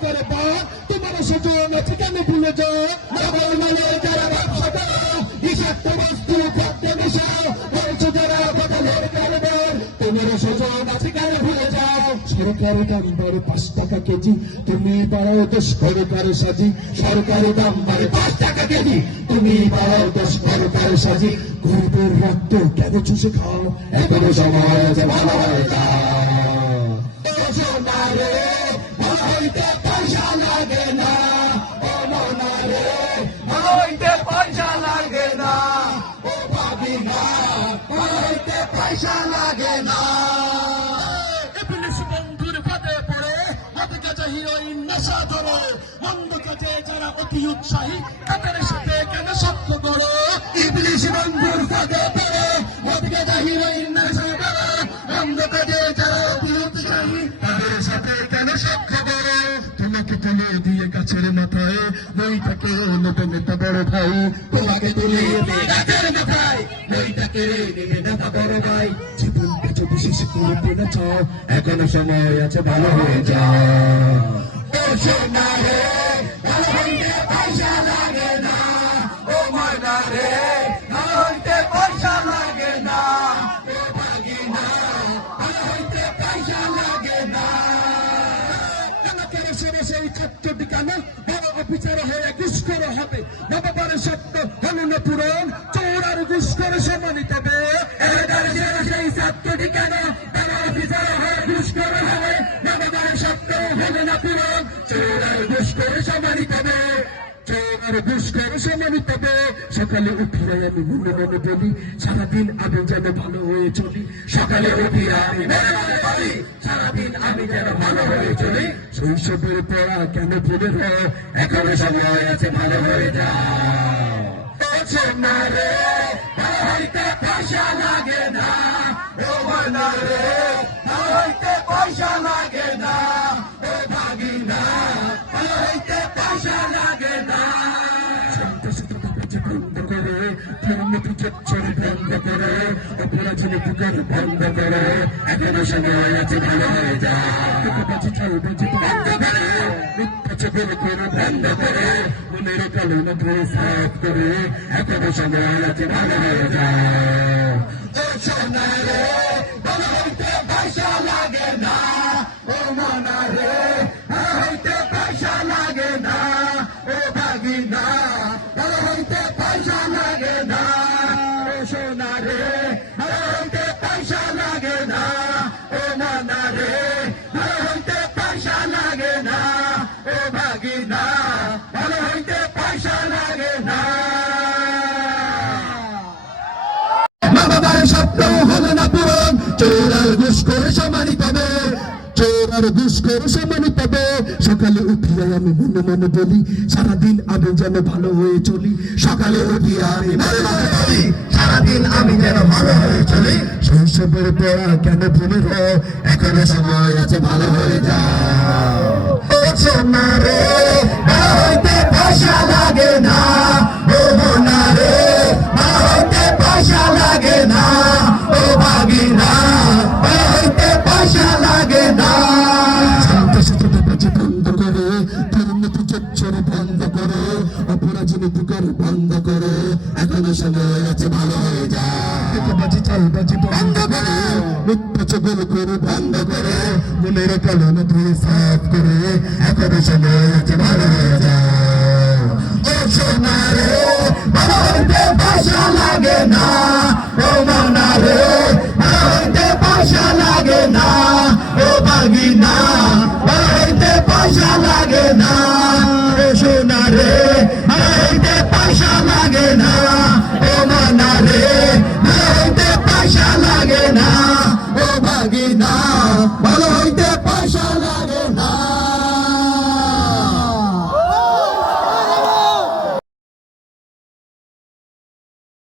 ভুলে কারবার তোমার সজন ঠিকানে ভুলে যাও। সরকারি দাম বাড়ে পাঁচ টাকা কেজি। তুমি বাড়াও দশ সরকার সাজি। সরকারি দাম বাড়ে পাঁচ টাকা কেজি। তুমি বাড়াও দশ সরকার সাজি। গরিবের রক্ত কেন চুষে খাও? এখনও সময় ভালো হয়ে যাও পয়সা লাগে না বন্ধুর ফাঁদে পড়ে হাতে কাছে হিরোইন নেশা ধরে মন্দ কাজে যারা অতি উৎসাহী তাদের সাথে কেন সত্য করো ইবলিশ বন্ধুর ফাঁদে পড়ে হাতে কাছে হিরোইন নেশা ধরে মন্দ কাজে যারা অতি উৎসাহী তাদের সাথে কেন সত্য করো তোমাকে তুলে দিয়ে গাছের মাথায় নেবে নেতা বড় ভাই তোমাকে তুলে দিয়ে গাছের মাথায় চাও এখনও সময় আছে ভালো হয়ে যাও ও সোনা রে পয়সা অফিসার হয়ে ঘুষ করে হবে। নববারের সত্য হল না পূরণ, চোর আর ঘুষ করে সম্মানিত হবে। সেই কেন অফিসার হয়ে ঘুষ করে হবে সত্য হল না পূরণ, চোর আর ঘুষ করে সম্মানিত হবে। সকালে উঠিয়ে আমি মনে মনে বলি, সারাদিন আমি যেন ভালো হয়ে চলি। সকালে উঠিয়ে আমি মনে মনে বলি, সারাদিন আমি যেন ভালো হয়ে চলি। শৈশবের পড়া কেন ভুলে যাও এখনও সময় আছে ভালো হয়ে যাও রে লাগে না করে দুর্নীতি চচ্চর বন্ধ করে অপরাধী পুকার বন্ধ করে, এখনও সময় আছে, ভালো হয়ে যায় বন্ধ করে, মিথ্যা চোখের করে বন্ধ করে, মনের কালনা ধরে করে, এখনও সময় ভালো যায় পয়সা লাগে না ভাগি না, ভালো হইতে পয়সা লাগে না। মা বাবার স্বপ্ন হলো না পূরণ, চোর আর ঘুষ করে সম্মানিত আর ঘুষ করে সম্মানিত সকালে উঠিয়ে আমি মনে মনে বলি, সারাদিন আমি যেন ভালো হয়ে চলি, সকালে উঠিয়ে আমি মনে মনে বলি, সারাদিন আমি যেন ভালো হয়ে চলি। শৈশবের পড়া কেন ভুলে এখনও সময় আছে, ভালো হয়ে যাও। ও সোনা রে ভালো হইতে পয়সা লাগে না। বাজি চালবাজি বন্ধ করে। মিথ্যা চগল করে বন্ধ করে। মনের কালো নদী সাফ করে এখন সময় আছে ভালো।